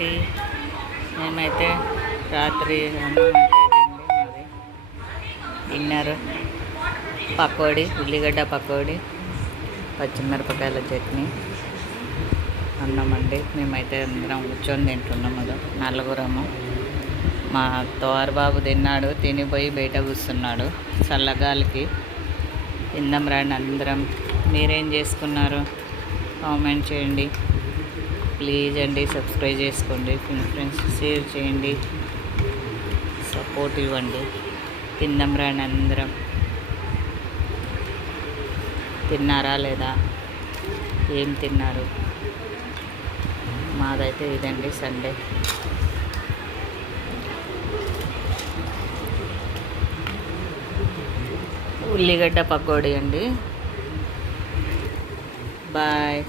అండి. మేమైతే రాత్రి అన్నం అయితే ఇదండి మాది డిన్నర్. పకోడీ, ఉల్లిగడ్డ పకోడీ, పచ్చిమిరపకాయల చట్నీ, అన్నం అండి. మేమైతే అందరం కూర్చొని తింటున్నాం. అది నలుగురము. మా తోరబాబు తిన్నాడు, తినిపోయి బయట కూర్చున్నాడు చల్లగాలికి. తిందాం రండి అందరం. మీరేం చేసుకున్నారు కామెంట్ చేయండి ప్లీజ్ అండి. సబ్స్క్రైబ్ చేసుకోండి, ఫ్రెండ్స్ షేర్ చేయండి, సపోర్ట్ ఇవ్వండి. తిందాం రండి అందరం. తిన్నారా లేదా? ఏం తిన్నారు? మాదైతే ఇదండి సండే. ఉల్లిగడ్డ పకోడీ అండి. బాయ్.